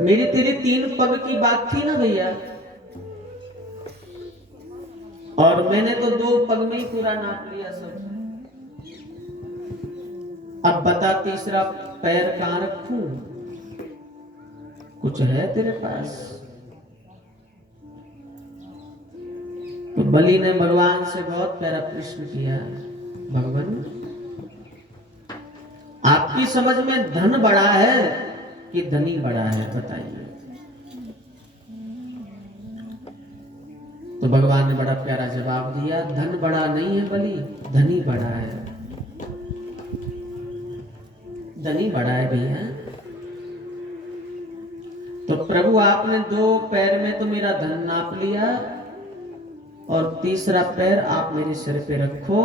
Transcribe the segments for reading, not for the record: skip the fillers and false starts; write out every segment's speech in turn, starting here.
मेरी तेरी 3 पग की बात थी ना भैया, और मैंने तो 2 पग में ही पूरा नाप लिया सब। अब बता तीसरा पैर कहां रखूं? कुछ है तेरे पास? तो बलि ने भगवान से बहुत प्यारा प्रश्न किया, भगवान आपकी समझ में धन बड़ा है कि धनी बड़ा है, बताइए। तो भगवान ने बड़ा प्यारा जवाब दिया, धन बड़ा नहीं है बलि, धनी बड़ा है। धनी बड़ा है भैया। तो प्रभु आपने 2 पैर में तो मेरा धन नाप लिया, और तीसरा पैर आप मेरे सिर पे रखो,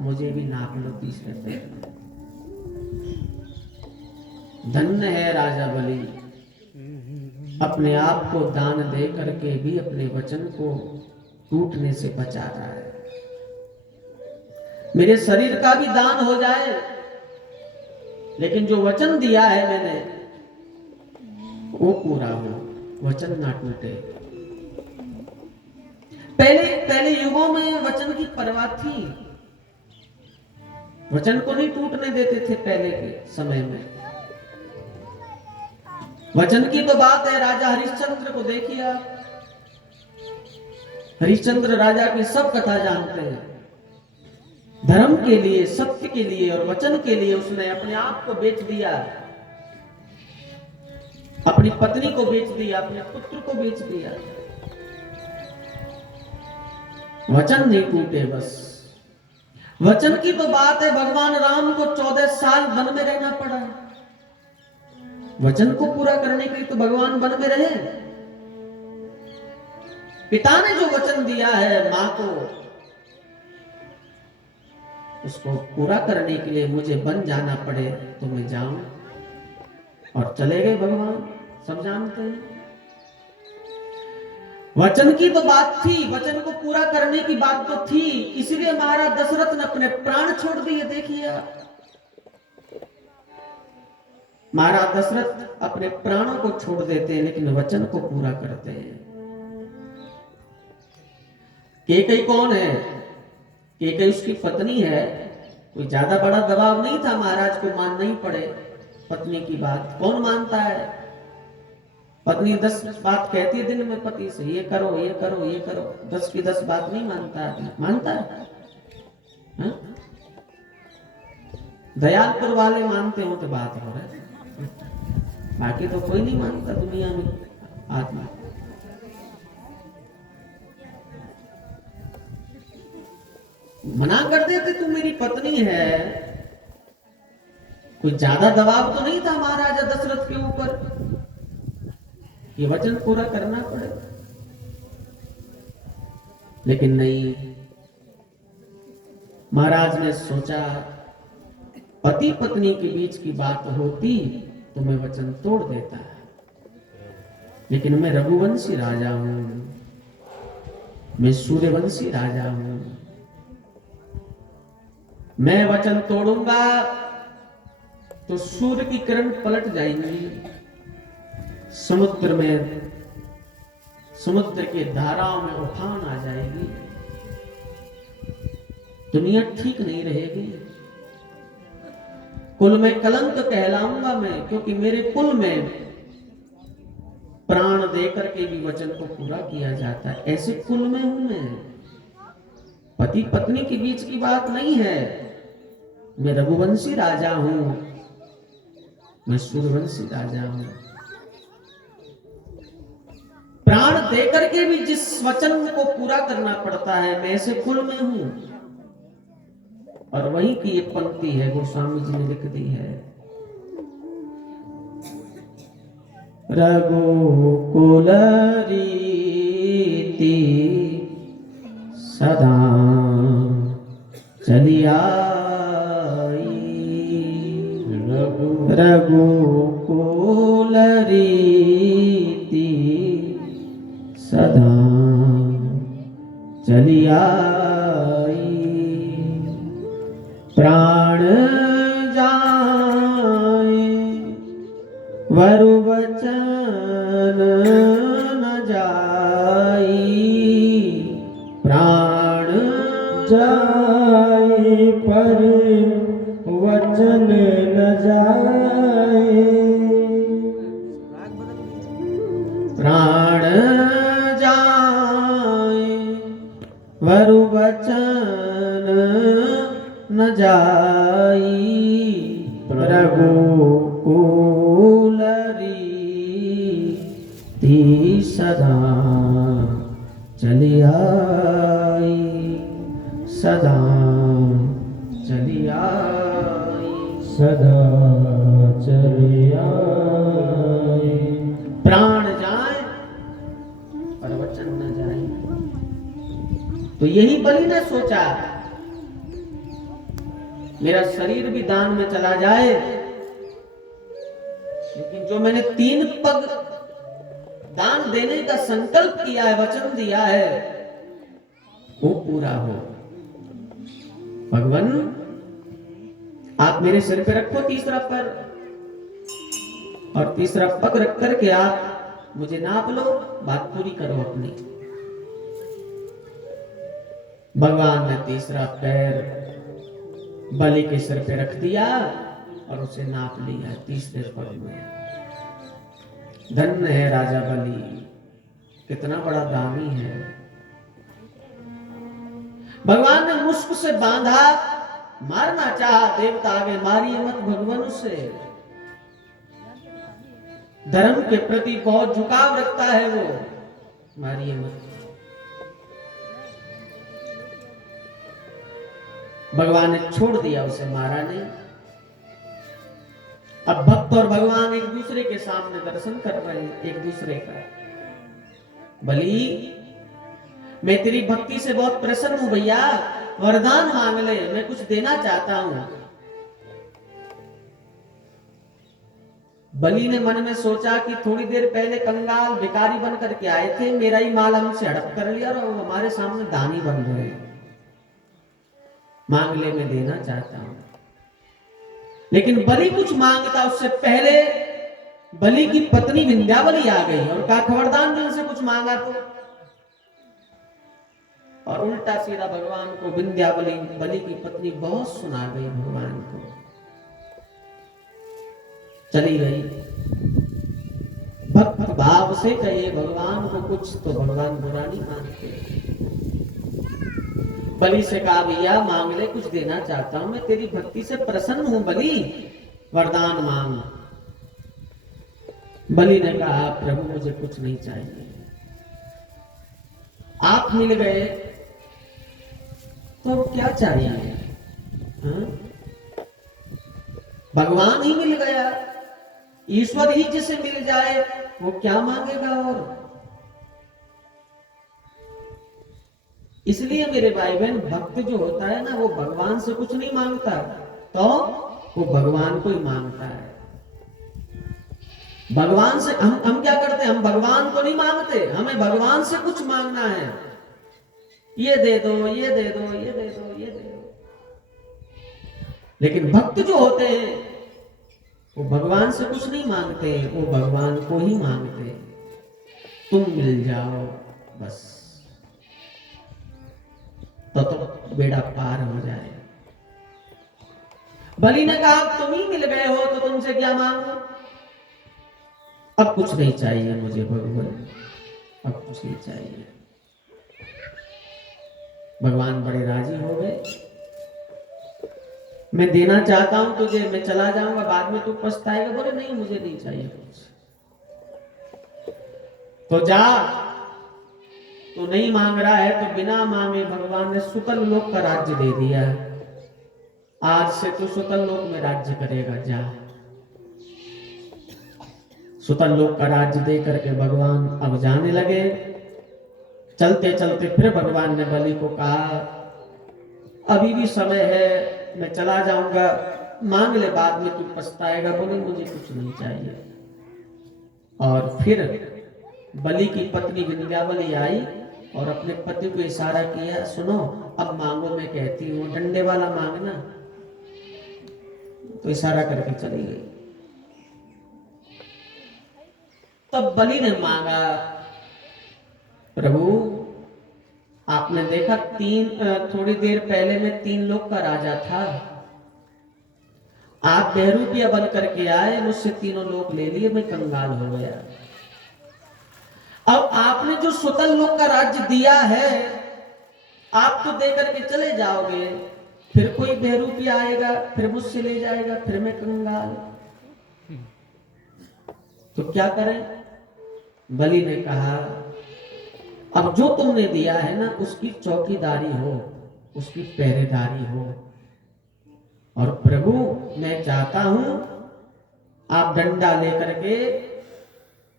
मुझे भी नाप लो तीसरे पैर में। धन्य है राजा बलि, अपने आप को दान दे करके भी अपने वचन को टूटने से बचा रहा है। मेरे शरीर का भी दान हो जाए, लेकिन जो वचन दिया है मैंने वो पूरा हो, वचन ना टूटे। पहले युगों में वचन की परवाह थी, वचन को नहीं टूटने देते थे पहले के समय में। वचन की तो बात है, राजा हरिश्चंद्र को देखिए आप। हरिश्चंद्र राजा की सब कथा जानते हैं। धर्म के लिए, सत्य के लिए और वचन के लिए उसने अपने आप को बेच दिया, अपनी पत्नी को बेच दिया, अपने पुत्र को बेच दिया। वचन नहीं टूटे बस। वचन की तो बात है, भगवान राम को 14 साल वन में रहना पड़ा। वचन को पूरा करने के लिए तो भगवान वन में रहे। पिता ने जो वचन दिया है मां को, उसको पूरा करने के लिए मुझे वन जाना पड़े तो मैं जाऊं। और चले गए भगवान, सब जानते हैं। वचन की तो बात थी, वचन को पूरा करने की बात तो थी, इसलिए महाराज दशरथ ने अपने प्राण छोड़ दिए। देखिए महाराज दशरथ अपने प्राणों को छोड़ देते हैं, लेकिन वचन को पूरा करते हैं। कैकेयी कौन है? कैकेयी उसकी पत्नी है। कोई ज्यादा बड़ा दबाव नहीं था महाराज को मानना ही पड़े पत्नी की बात। कौन मानता है? पत्नी 10 बात कहती है दिन में पति से, ये करो ये करो ये करो, 10 की 10 बात नहीं मानता है। मानता है? दयालपुर वाले मानते हो तो बात हो रहा है, बाकी तो कोई नहीं मानता दुनिया में आत्मा। मना कर देते तू मेरी पत्नी है। कोई ज्यादा दबाव तो नहीं था महाराजा दशरथ के ऊपर, ये वचन पूरा करना पड़े। लेकिन नहीं, महाराज ने सोचा पति पत्नी के बीच की बात होती तो मैं वचन तोड़ देता, लेकिन मैं रघुवंशी राजा हूं, मैं सूर्यवंशी राजा हूं। मैं वचन तोड़ूंगा तो सूर्य की किरण पलट जाएंगी, समुद्र में, समुद्र के धाराओं में उफान आ जाएगी, दुनिया ठीक नहीं रहेगी। कुल में कलंक कहलाऊंगा मैं, क्योंकि मेरे कुल में प्राण देकर के भी वचन को पूरा किया जाता है। ऐसे कुल में हूं मैं। पति पत्नी के बीच की बात नहीं है। मैं रघुवंशी राजा हूं, मैं सूर्यवंशी राजा हूं। प्राण देकर के भी जिस वचन को पूरा करना पड़ता है, मैं ऐसे कुल में हूं। और वही की एक पंक्ति है, गोस्वामी जी ने लिख दी है, रघुकुल रीति सदा चली आई, रघुकुल रीति सदा चली आई, प्राण जाए वरु वचन न जाई, प्राण जाए पर वचन न जाए, प्राण जाए वरु वचन न जाई, प्रभु कुलरी ती सदा चली आई, सदा चली आई, सदा चली आई। प्राण जाए पर वचन न जाए। तो यही बलि ने सोचा, मेरा शरीर भी दान में चला जाए, लेकिन जो मैंने 3 पग दान देने का संकल्प किया है, वचन दिया है, वो पूरा हो। भगवान आप मेरे सिर पे रखो तीसरा पैर, और तीसरा पग रख करके आप मुझे नाप लो, बात पूरी करो अपनी। भगवान ने तीसरा पैर बलि के सिर पे रख दिया और उसे नाप लिया तीसरे पग में। धन्य है राजा बलि, कितना बड़ा दानी है। भगवान ने मुस्क से बांधा, मारना चाहा, देवता आगे मारिए मत भगवान उसे। धर्म के प्रति बहुत झुकाव रखता है वो, मारिए मत। भगवान ने छोड़ दिया उसे, मारा नहीं। अब भक्त और भगवान एक दूसरे के सामने दर्शन कर रहे हैं एक दूसरे का। बलि मैं तेरी भक्ति से बहुत प्रसन्न हूं भैया, वरदान मांग ले, मैं कुछ देना चाहता हूं। बलि ने मन में सोचा कि थोड़ी देर पहले कंगाल भिखारी बन करके आए थे, मेरा ही माल हमसे हड़प कर लिया और हमारे सामने दानी बन रहे हैं। मांग ले, मैं देना चाहता हूं। लेकिन बलि कुछ मांगता उससे पहले बलि की पत्नी विंध्यावली आ गई और कहा खबरदार जिनसे कुछ मांगा तो। और उल्टा सीधा भगवान को विंध्यावली बलि की पत्नी बहुत सुना गई, भगवान को चली गई। भक्त भाव से कहे भगवान को कुछ तो भगवान बुरा नहीं मानते। बलि से कहा भैया मांग ले, कुछ देना चाहता हूं, मैं तेरी भक्ति से प्रसन्न हूं बलि, वरदान मांग। बलि ने कहा प्रभु मुझे कुछ नहीं चाहिए, आप मिल गए तो क्या चाहिए? हाँ? भगवान ही मिल गया, ईश्वर ही जिसे मिल जाए वो क्या मांगेगा? और इसलिए मेरे भाई बहन, भक्त जो होता है ना वो भगवान से कुछ नहीं मांगता, तो वो भगवान को ही मांगता है। भगवान से हम क्या करते हैं? हम भगवान को नहीं मांगते, हमें भगवान से कुछ मांगना है। ये दे दो, ये दे दो, ये दे दो, ये दे दो। लेकिन भक्त जो होते हैं वो भगवान से कुछ नहीं मांगते, वो भगवान को ही मांगते। तुम मिल जाओ बस, तो बेड़ा पार हो जाए। बलि ने कहा तुम ही मिल गए हो तो तुमसे क्या मांगू? अब कुछ नहीं चाहिए मुझे भगवान, अब कुछ नहीं चाहिए। भगवान बड़े राजी हो गए। मैं देना चाहता हूं तुझे, मैं चला जाऊंगा, बाद में तू पछताएगा। बोले नहीं मुझे नहीं चाहिए कुछ। तो जा, तो नहीं मांग रहा है तो बिना मांगे भगवान ने सुतल लोक का राज्य दे दिया। आज से तू सुतल लोक में राज्य करेगा, जा। सुतल लोक का राज्य दे करके भगवान अब जाने लगे। चलते चलते फिर भगवान ने बलि को कहा अभी भी समय है, मैं चला जाऊंगा, मांग ले, बाद में तू पछताएगा। बोले मुझे कुछ नहीं चाहिए। और फिर बलि की पत्नी विंध्यावली आई और अपने पति को इशारा किया, सुनो अब मांगो, मैं कहती हूँ, डंडे वाला मांगना। तो इशारा करके चली गई। तब बलि ने मांगा, प्रभु आपने देखा थोड़ी देर पहले मैं 3 लोग का राजा था, आप बहरूपिया बन करके आए, मुझसे 3 लोग ले लिए, मैं कंगाल हो गया। अब आपने जो सुतल लोक का राज्य दिया है, आप तो दे करके चले जाओगे, फिर कोई बहरूपिया आएगा, फिर मुझसे ले जाएगा, फिर मैं कंगाल, तो क्या करें? बलि ने कहा, अब जो तुमने दिया है ना, उसकी चौकीदारी हो, उसकी पहरेदारी हो। और प्रभु मैं चाहता हूं आप डंडा लेकर के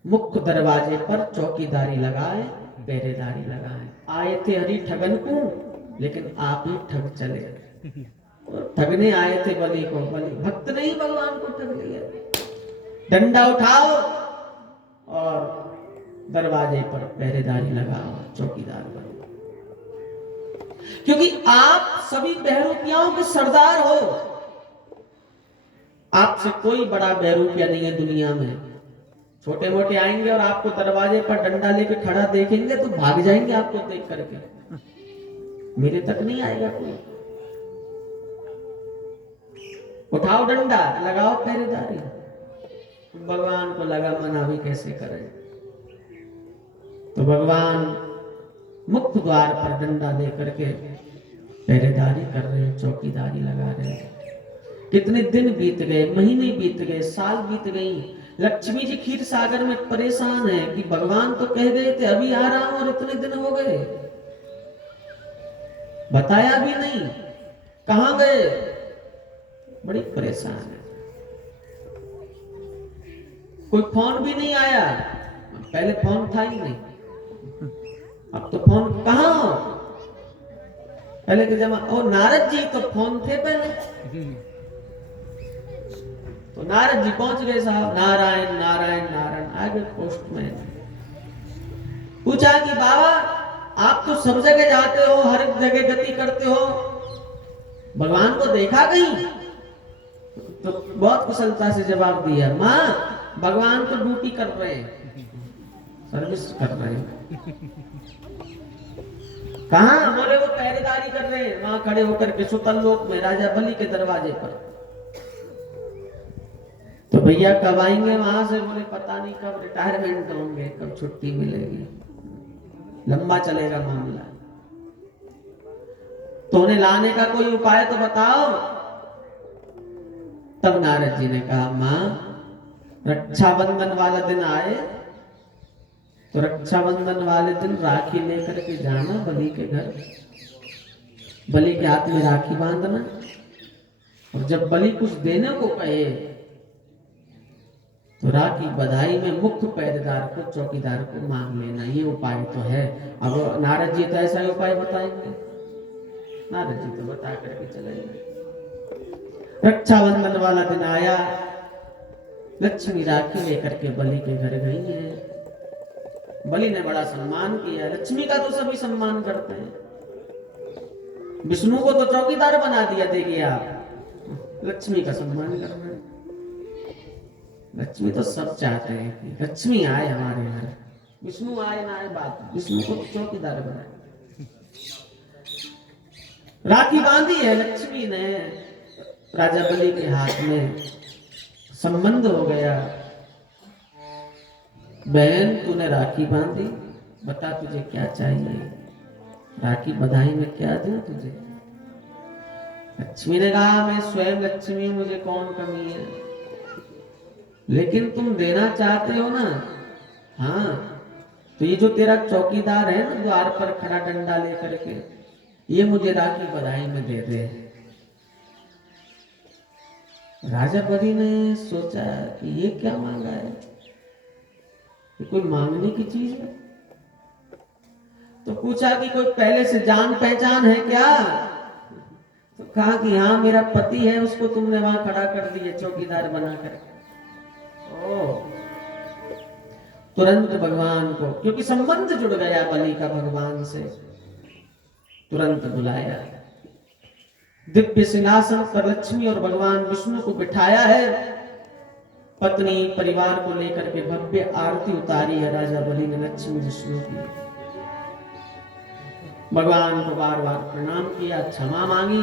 मुख्य दरवाजे पर चौकीदारी लगाए, पहरेदारी लगाए। आए थे हरि ठगन को, लेकिन आप ही ठग चले। और ठगने आए थे बलि को, बलि भक्त ने ही भगवान को ठग लिया। डंडा उठाओ और दरवाजे पर पहरेदारी लगाओ, चौकीदार बनो, क्योंकि आप सभी बहरूपियाओं के सरदार हो। आपसे कोई बड़ा बहरूपिया नहीं है दुनिया में। छोटे मोटे आएंगे और आपको दरवाजे पर डंडा लेके खड़ा देखेंगे तो भाग जाएंगे आपको देख करके, मेरे तक नहीं आएगा कोई। उठाओ डंडा, लगाओ पहरेदारी। भगवान को लगा मना भी कैसे करें, तो भगवान मुख्य द्वार पर डंडा लेकर के पहरेदारी कर रहे हैं, चौकीदारी लगा रहे हैं। कितने दिन बीत गए, महीने बीत गए, साल बीत गई। लक्ष्मी जी क्षीर सागर में परेशान है कि भगवान तो कह गए थे अभी आ रहा हूं, और इतने दिन हो गए, बताया भी नहीं, कहां गए? बड़ी परेशान है। कोई फोन भी नहीं आया, पहले फोन था ही नहीं, अब तो फोन कहां हो? पहले के जमाने, और नारद जी तो फोन थे पहले, तो नारद जी पहुंच गए साहब, नारायण नारायण नारायण। आगे पोस्टमैन पूछा कि बाबा आप तो सब जगह जाते हो, हर जगह गति करते हो, भगवान को देखा कहीं? तो बहुत कुशलता से जवाब दिया, मां भगवान तो ड्यूटी कर रहे हैं, सर्विस कर रहे हैं। कहां? बोले वो पहरेदारी कर रहे हैं वहां खड़े होकर के सुतल लोक में, राजा बलि के दरवाजे पर। तो भैया कब आएंगे वहां से? बोले पता नहीं कब रिटायरमेंट होंगे, कब छुट्टी मिलेगी, लंबा चलेगा मामला, तो उन्हें लाने का कोई उपाय तो बताओ। तब नारद जी ने कहा, मां रक्षाबंधन वाला दिन आए तो रक्षाबंधन वाले दिन राखी लेकर के जाना बलि के घर, बलि के हाथ में राखी बांधना, और जब बलि कुछ देने को कहे तो राखी बधाई में मुख्य पहरेदार को, चौकीदार को मांग लेना। ये उपाय तो है। अब नारद जी तो ऐसा ही उपाय बताएंगे, नारद जी तो बता करके चलेंगे। रक्षाबंधन वाला दिन आया, लक्ष्मी राखी लेकर के बलि के घर गई है। बलि ने बड़ा सम्मान किया, लक्ष्मी का तो सभी सम्मान करते हैं, विष्णु को तो चौकीदार बना दिया, देखिए आप लक्ष्मी का सम्मान कर रहे हैं। लक्ष्मी तो सब चाहते हैं कि लक्ष्मी आए हमारे घर, विष्णु आए ना आए बात, विष्णु को तो चौकीदार बनाए। राखी बांधी है लक्ष्मी ने, राजा बलि के हाथ में संबंध हो गया। बहन तूने राखी बांधी, बता तुझे क्या चाहिए, राखी बधाई में क्या दूं तुझे? लक्ष्मी ने कहा, मैं स्वयं लक्ष्मी, मुझे कौन कमी है, लेकिन तुम देना चाहते हो ना, हाँ, तो ये जो तेरा चौकीदार है ना द्वार पर खड़ा डंडा लेकर के, ये मुझे राखी बधाई में दे दे। राजा बलि ने सोचा कि ये क्या मांगा है, ये कोई मांगने की चीज है? तो पूछा कि कोई पहले से जान पहचान है क्या? तो कहा कि हाँ मेरा पति है, उसको तुमने वहां खड़ा कर दिया चौकीदार बनाकर। तुरंत भगवान को, क्योंकि संबंध जुड़ गया बलि का भगवान से, तुरंत बुलाया। दिव्य सिंहासन पर लक्ष्मी और भगवान विष्णु को बिठाया है। पत्नी परिवार को लेकर के भव्य आरती उतारी है राजा बलि ने लक्ष्मी विष्णु की। भगवान को बार बार प्रणाम किया, क्षमा मांगी।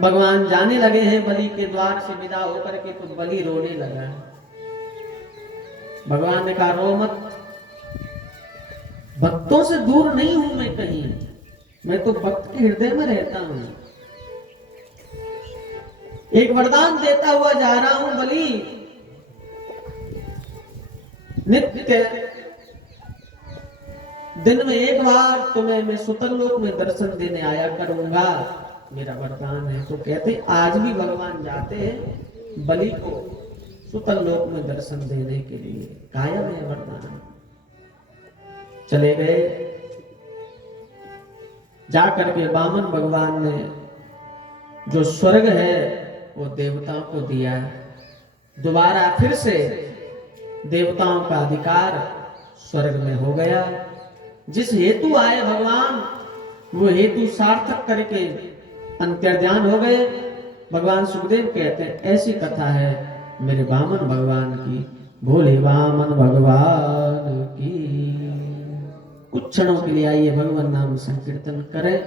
भगवान जाने लगे हैं बलि के द्वार से विदा होकर के, तो बलि रोने लगा। भगवान ने कहा रो मत, भक्तों से दूर नहीं हूं मैं कहीं, मैं तो भक्त के हृदय में रहता हूं। एक वरदान देता हुआ जा रहा हूं बलि, नित्य दिन में एक बार तुम्हें मैं सुतल लोक में दर्शन देने आया करूंगा, मेरा वरदान है। तो कहते आज भी भगवान जाते हैं बलि को सुतल लोक में दर्शन देने के लिए, कायम है वरदान। चले गए, जाकर के वामन भगवान ने जो स्वर्ग है वो देवताओं को दिया है। दोबारा फिर से देवताओं का अधिकार स्वर्ग में हो गया। जिस हेतु आए भगवान वो हेतु सार्थक करके अंतर्ध्यान हो गए। भगवान सुखदेव कहते हैं ऐसी कथा है मेरे वामन भगवान की, भोले वामन भगवान की। कुछ क्षणों के लिए आइए भगवान नाम संकीर्तन करें,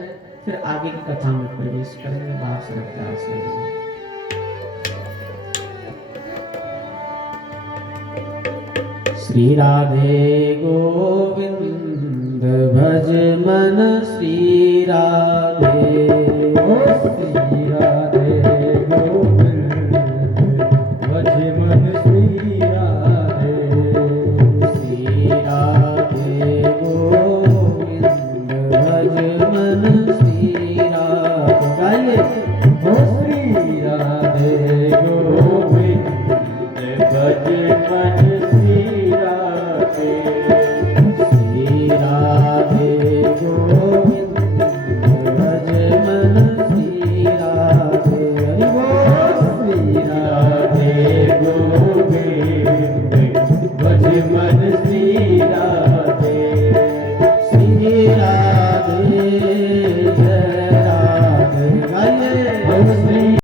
फिर आगे की कथा में प्रवेश करेंगे। भाव श्रद्धा से श्री राधे गोविंद भज मन श्री राधे।